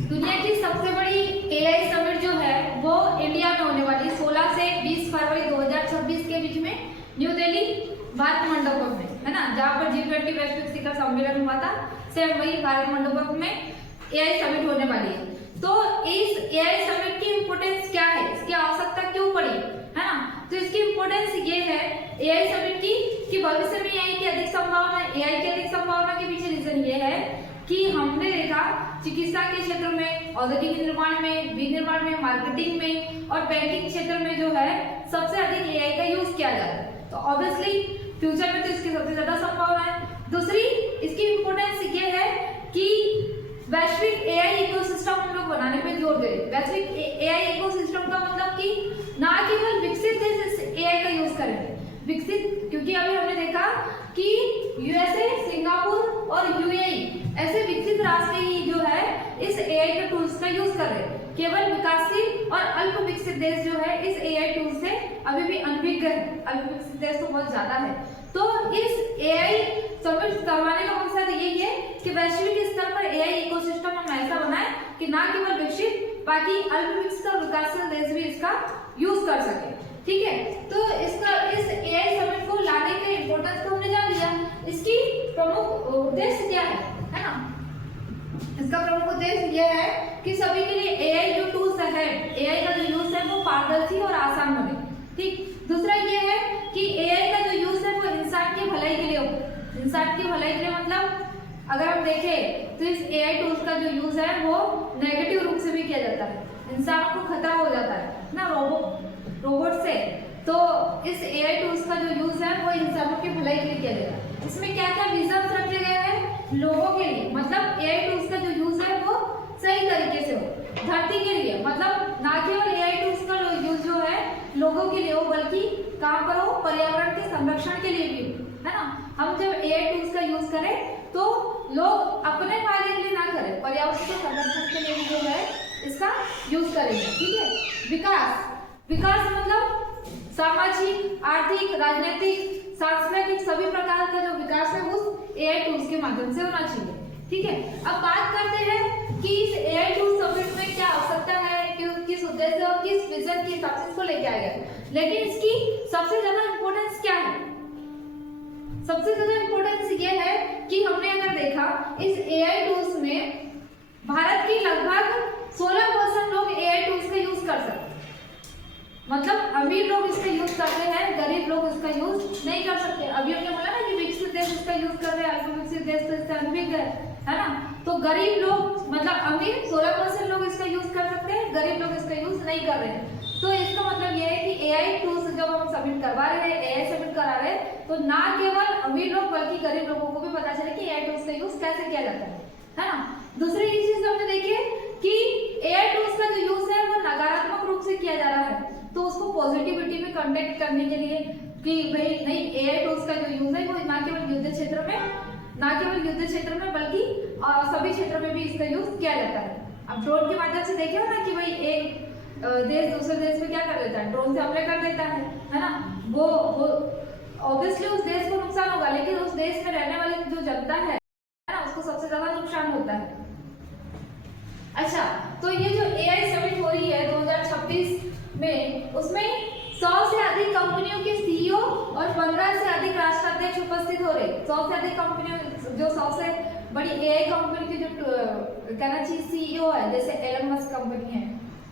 दुनिया की सबसे बड़ी एआई समिट जो है वो इंडिया में होने वाली 16 से 20 फरवरी 2026 के बीच में न्यू दिल्ली भारत मंडपम में, है ना, जहाँ पर G20 वैश्विक शिखर सम्मेलन हुआ था, सेम वही भारत मंडपम में एआई समिट होने वाली है। तो इस एआई समिट की इम्पोर्टेंस क्या है, इसकी आवश्यकता क्यों पड़ी, है ना। तो इसकी इम्पोर्टेंस ये है एआई समिट की कि भविष्य में एआई की अधिक संभावना, एआई की अधिक संभावना के पीछे रीजन ये है कि हमने देखा चिकित्सा के क्षेत्र में, औद्योगिक निर्माण में, विनिर्माण में, मार्केटिंग में और बैंकिंग क्षेत्र में जो है सबसे अधिक एआई का यूज किया जा रहा है। तो ऑब्वियसली फ्यूचर में तो इसकी सबसे ज्यादा संभावना है। दूसरी इसकी इम्पोर्टेंस ये है कि वैश्विक एआई इकोसिस्टम हम लोग बनाने पे जोर दे रहे हैं। वैश्विक एआई इकोसिस्टम का मतलब कि ना केवल विकसित देश इस एआई का यूज करेंगे, विकसित, क्योंकि अभी हमने देखा कि यूएसए, सिंगापुर और यूएई ऐसे विकसित राष्ट्र ही जो है इस एआई के टूल्स का यूज कर रहे हैं। केवल विकासशील और अल्प विकसित देश जो है इस एआई टूल से अभी भी अनभिज्ञ है। अल्प विकसित देश तो बहुत ज्यादा है। तो इस एआई समिट करवाने का मकसद यही है कि वैश्विक स्तर पर एआई इकोसिस्टम हम ऐसा बनाएं कि ना केवल विकसित बाकी अल्प विकसित और विकासशील देश भी इसका यूज कर सके। ठीक है, तो इसका इस एआई समिट को लाने का इम्पोर्टेंस तो हमने जान लिया। इसकी प्रमुख उद्देश्य क्या है ना। इसका प्रमुख उद्देश्य यह है कि सभी के लिए एआई जो टूल्स है, एआई का जो यूज है वो पारदर्शी और आसान बने। ठीक, दूसरा ये है कि एआई का जो यूज है वो इंसान की भलाई के लिए हो। इंसान की भलाई के लिए मतलब अगर हम देखें तो इस एआई टूल्स का जो यूज है वो नेगेटिव रूप से भी किया जाता है, इंसान को खतरा हो जाता है ना रोबोट से। तो इस एआई टूल्स का जो यूज है वो इंसानों की भलाई के लिए किया जाता है। इसमें क्या क्या विजन रखे गए हैं लोगों के लिए, मतलब एआई टूल्स का जो यूज है वो सही तरीके से हो। धरती के लिए मतलब ना केवल एआई टूल्स का यूज जो है लोगों के लिए हो, बल्कि कहाँ पर हो, पर्यावरण के संरक्षण के लिए भी, है ना। हम जब एआई टूल्स का यूज करें तो लोग अपने फायदे के लिए ना करें, पर्यावरण के संरक्षण के लिए भी जो है इसका यूज करेंगे। ठीक है, विकास मतलब सामाजिक, आर्थिक, राजनीतिक, सांस्कृतिक सभी प्रकार का जो विकास है उस एआई टूल्स के माध्यम से होना चाहिए। ठीक है, अब बात करते हैं कि इस एआई टूल समिट में क्या आवश्यकता है, किस उद्देश्य और किस विजन के हिसाब से इसको लेके आया गया। लेकिन इसकी सबसे ज्यादा इंपॉर्टेंस क्या है, सबसे ज्यादा इंपॉर्टेंस ये है कि हमने अगर देखा इस एआई टूल्स में भारत की लगभग 16% लोग एआई टूल्स का यूज कर सकते हैं। मतलब अमीर लोग इसका यूज करते हैं, गरीब लोग इसका यूज नहीं कर सकते। अभी हमने बोला ना कि विकसित देश इसका यूज कर रहे हैं, अल्प विकसित देश तो इससे अनभिज्ञ है ना। तो गरीब लोग मतलब अमीर 16% लोग इसका यूज कर सकते हैं, गरीब लोग इसका यूज नहीं कर रहे हैं। तो इसका मतलब ये है कि एआई टूल्स जब हम सबमिट करवा रहे हैं, एआई सबमिट करा रहे हैं, तो ना केवल अमीर लोग बल्कि गरीब लोगों को भी पता चले कि एआई टूल्स का यूज कैसे किया जाता है ना। दूसरी चीज हमने देखी कि एआई टूल्स का जो यूज है वो नकारात्मक रूप से किया जा रहा है, तो उसको पॉजिटिविटी में कंटेक्ट करने के लिए कि भाई नहीं, एआई टूल्स का जो यूज है वो ना केवल युद्ध क्षेत्र में बल्कि सभी क्षेत्रों में भी इसका यूज किया जाता है। अब ड्रोन के माध्यम से देखे हो ना कि भाई एक देश दूसरे देश में क्या कर देता है, ड्रोन से हमले कर देता है ना। वो ऑब्वियसली उस देश को नुकसान होगा, लेकिन उस देश में रहने वाली जो जनता है ना उसको सबसे ज्यादा नुकसान होता है। अच्छा, तो ये जो एआई समिट हो रही है 2026 में, उसमें 100 से अधिक कंपनियों के सीईओ और 15 से अधिक राष्ट्राध्यक्ष उपस्थित हो रहे। 100 से अधिक कंपनियों, जो 100 से बड़ी एआई कंपनी की जो कहना चाहिए सीईओ है, जैसे एलन मस्क कंपनी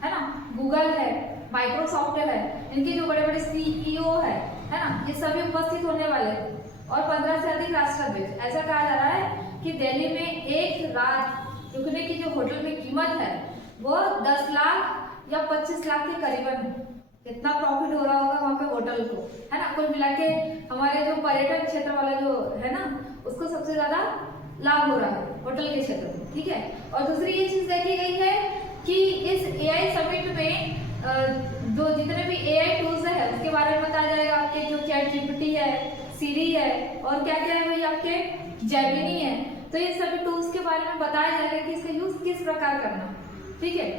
है ना, गूगल है, माइक्रोसॉफ्ट है, इनके जो बड़े बड़े सीईओ है ना, ये सभी उपस्थित होने वाले हैं। और 15 से अधिक राष्ट्राध्यक्ष। ऐसा कहा जा रहा है कि दिल्ली में एक रात रुकने की जो होटल में कीमत है वो 10 लाख या 25 लाख के करीबन है। कितना प्रॉफिट हो रहा होगा वहाँ पे होटल को, है ना। कुल मिला के हमारे जो पर्यटन क्षेत्र वाला जो है ना उसको सबसे ज्यादा लाभ हो रहा है होटल के क्षेत्र में। ठीक है, और दूसरी ये चीज देखी गई है कि इस एआई समिट में जो जितने भी एआई टूल्स है उसके बारे में बताया जाएगा। आपके जो चैट जीपीटी है, सीरी है और क्या क्या है भाई आपके जेमिनी है, तो ये सभी टूल्स के बारे में बताया जाएगा कि इसका यूज किस प्रकार करना। ठीक है,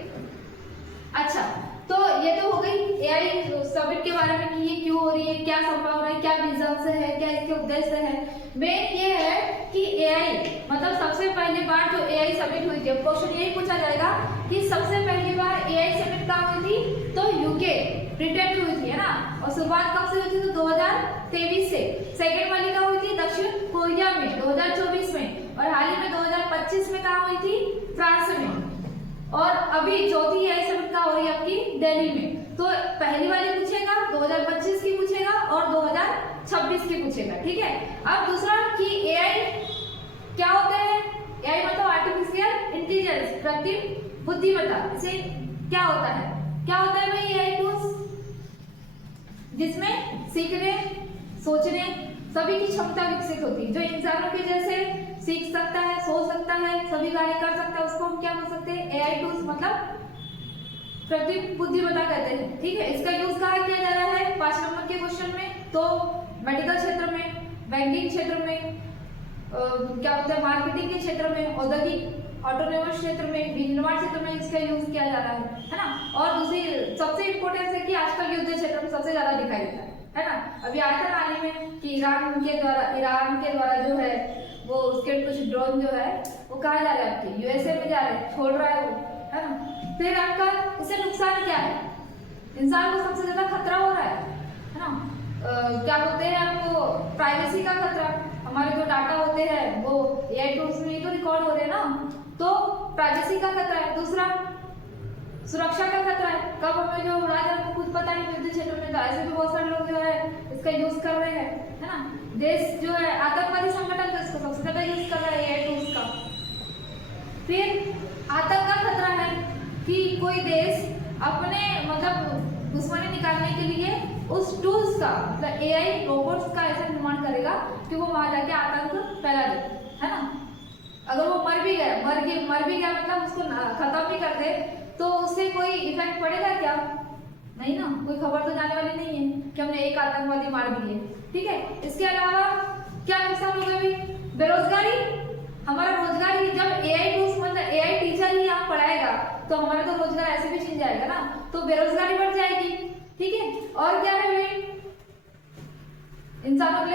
अच्छा, तो ये तो हो गई एआई समिट के बारे में कि ये क्यों हो रही है, क्या संभावना है, क्या विजन है, क्या इसके उद्देश्य है। मेन ये है कि एआई मतलब सबसे पहली बार जो एआई समिट हुई थी, क्वेश्चन यही पूछा जाएगा कि सबसे पहली बार एआई समिट कहाँ हुई थी, तो यूके ब्रिटेन में हुई थी, है ना। और शुरुआत कब से हुई थी, तो 2023 से। सेकेंड वाली कहाँ हुई थी, दक्षिण कोरिया में 2024 में। और हाल ही में 2025 में कहाँ हुई थी, फ्रांस में। और अभी चौथी एआई समिट कहाँ हो रही है आपकी, दिल्ली में। तो पहली वाली पूछेगा, 2025 की पूछेगा और 2026 की पूछेगा, ठीक है। अब दूसरा कि एआई क्या होता है, एआई मतलब आर्टिफिशियल इंटेलिजेंस, कृत्रिम बुद्धिमत्ता। इसे क्या होता है, क्या होता है भाई एआई टूल्स, जिसमें सीखने, सोचने सभी की क्षमता विकसित होती है, जो इंसानों के जैसे सीख सकता है, सोच सकता है, सभी कार्य कर सकता है, उसको हम क्या बोल सकते हैं, एआई टूल्स मतलब कृत्रिम बुद्धिमत्ता कहते हैं, ठीक है। इसका यूज कहाँ किया जा रहा है 5 नंबर के क्वेश्चन में, तो मेडिकल क्षेत्र में, बैंकिंग क्षेत्र में, क्या बोलते हैं मार्केटिंग के क्षेत्र में, औद्योगिक ऑटोनोमस क्षेत्र में, विनिर्माण क्षेत्र में इसका यूज किया जा रहा है ना। और दूसरी सबसे इम्पोर्टेंस है कि आजकल युद्ध क्षेत्र में सबसे ज्यादा दिखाई देता है ना। अभी आया था हाल ही में कि ईरान के द्वारा जो है वो उसके कुछ ड्रोन जो है वो कहाँ जा रहे हैं, आपके यूएसए में जा रहे हैं, छोड़ रहा है वो, है ना। फिर आपका इससे नुकसान क्या है, इंसान को सबसे ज्यादा खतरा हो रहा है ना। क्या बोलते हैं आपको, प्राइवेसी का खतरा, हमारे जो डाटा होते हैं वो एआई टूल्स में ही तो रिकॉर्ड हो रहे हैं ना, तो प्राइवेसी का खतरा है। दूसरा सुरक्षा का खतरा है, कब हमें जो उड़ा जाए हमको खुद पता नहीं, युद्ध क्षेत्र में तो ऐसे भी बहुत सारे लोग जो है इसका यूज कर रहे हैं, है ना। देश जो है आतंकवादी संगठन तो इसको सबसे ज्यादा यूज कर रहा है एआई टूल्स का। फिर आतंक का खतरा है कि कोई देश अपने मतलब दुश्मनी निकालने के लिए उस टूल्स का मतलब एआई रोबोट्स का ऐसा निर्माण करेगा कि वो वहां जाके आतंक फैला दे, है ना। अगर वो मर भी गया मतलब उसको खत्म भी कर दे तो उससे कोई इफेक्ट पड़ेगा क्या, नहीं ना, कोई खबर तो जाने वाली नहीं है कि हमने एक आतंकवादी मार दिए, ठीक है। इसके अलावा क्या नुकसान होगा भी, बेरोजगारी, हमारा रोजगार ही जब एआई टूल्स मतलब एआई टीचर ही यहाँ पढ़ाएगा तो हमारा तो रोजगार ऐसे भी छिन जाएगा ना, तो बेरोजगारी बढ़ जाएगी, ठीक है। और क्या है भाई, इंसानों के लिए